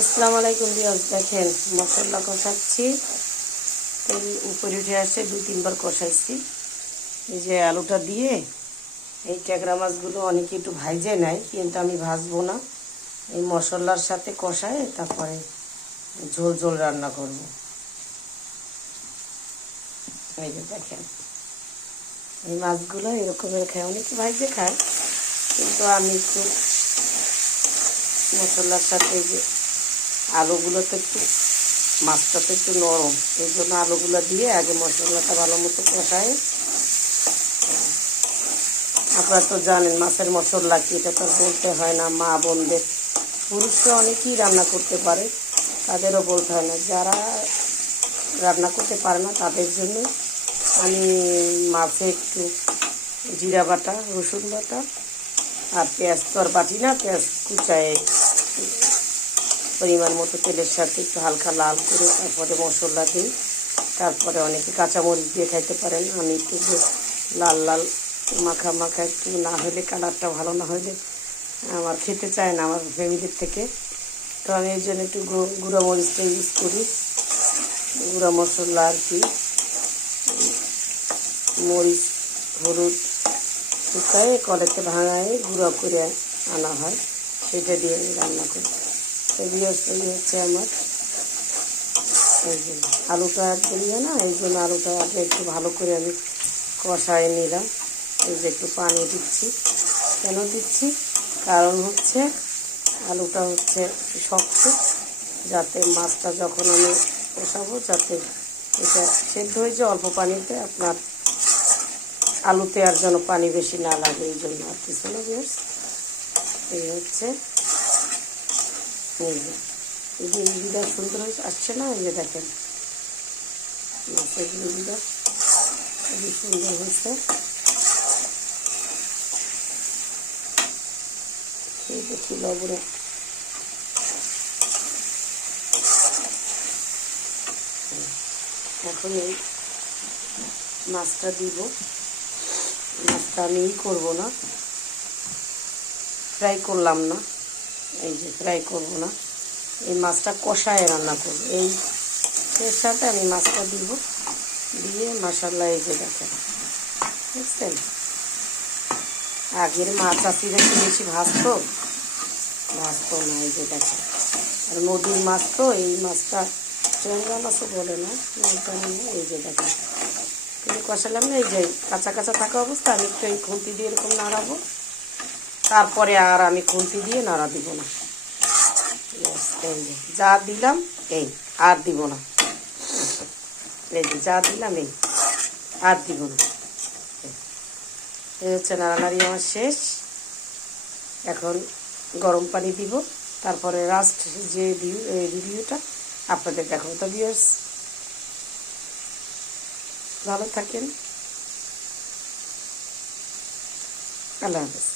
আসসালামু আলাইকুম ভিউয়ার্স, দেখেন মশলা কষাচ্ছি। তেল উপরে উঠে আসে, 2-3 বার কষাইছি। এই যে আলুটা দিয়ে এই ট্যাংরা মাছগুলো অনেকে একটু ভাইজে নেয়, কিন্তু আমি ভাজবো না। এই মশলার সাথে কষায় তারপরে ঝোল ঝোল রান্না করব। এই যে দেখেন এই মাছগুলো এরকমের খায়, অনেকে ভাইজে খায়, কিন্তু আমি একটু মশলার সাথে যে আলুগুলো তো একটু, মাছটা তো একটু নরম, এই জন্য আলুগুলো দিয়ে আগে মশলাটা ভালো মতো কষায়। আপনারা তো জানেন মাছের মশলা কি, এটা তো বলতে হয় না। মা বোনদের, পুরুষরা অনেকেই রান্না করতে পারে, তাদেরও বলতে হয় না। যারা রান্না করতে পারে না তাদের জন্য আমি মাছে একটু জিরা বাটা, রসুন বাটা আর পেঁয়াজ তো আর বাটি না, পেঁয়াজ কুচায় পরিমাণ মতো তেলের সাথে একটু হালকা লাল করে তারপরে মশলা দিই। তারপরে অনেকে কাঁচামরিচ দিয়ে খাইতে পারেন, আমি একটু লাল লাল মাখা মাখা, একটু না হলে কালারটা ভালো না হলে আমার খেতে চায় না আমার ফ্যামিলির থেকে। তো আমি এই জন্য একটু গুঁড়া মরিচটা ইউজ করি, গুঁড়া মশলা আর কি। মরিচ হলুদ শুকায় কড়াইতে ভাঙায় গুঁড়া করে আনা হয়, সেটা দিয়ে আমি রান্না করি। তো বৃহস্পতি হচ্ছে আমার এই যে আলুটা দিয়ে না, এই জন্য আলুটা আগে একটু ভালো করে আমি কষায় নিলাম। এই যে একটু পানি দিচ্ছি, কেন দিচ্ছি কারণ হচ্ছে আলুটা হচ্ছে একটু শক্ত, যাতে মাছটা যখন আমি কষাবো যাতে এটা সেদ্ধ হয়ে যায় অল্প পানিতে, আপনার আলুতে আর যেন পানি বেশি না লাগে, এই জন্য আর কিছু না। এই হচ্ছে এই যে গ্রেভিটা সুন্দর হয়েছে, আসছে না? এই যে দেখেন মাছের গ্রেভিটা খুবই সুন্দর হয়েছে। এই দেখি লবণে এখন এই মাছটা দিব। মাছটা আমি করবো না, ফ্রাই করলাম না, এই যে ফ্রাই করবো না, এই মাছটা কষায় রান্না করবো। এই এর সাথে আমি মাছটা দিব, দিয়ে মশলা এই যে দেখেন, বুঝছেন আগের মাছ আসিরা কি বেশি ভাজতো না, এই যে দেখেন। আর নদীর মাছ তো, এই মাছটা ট্যাংরা মাছও বলে না, এই যে দেখেন কিন্তু কষালাম না। এই যে কাঁচা কাঁচা থাকা অবস্থা আমি একটু এই খুন্তি দিয়ে এরকম নাড়াবো, তারপরে আর আমি খুন্তি দিয়ে নাড়া দিব না। এই যে যা দিলাম এই, আর দিব না। এই যে যা দিলাম এই, আর দিব না। এই হচ্ছে নাড়ানাড়ি আমার শেষ। এখন গরম পানি দিব, তারপরে লাস্ট যে রিভিউটা আপনাদের দেখাবো। তো ভিউয়ার্স ভালো থাকেন, আল্লাহ হাফেজ।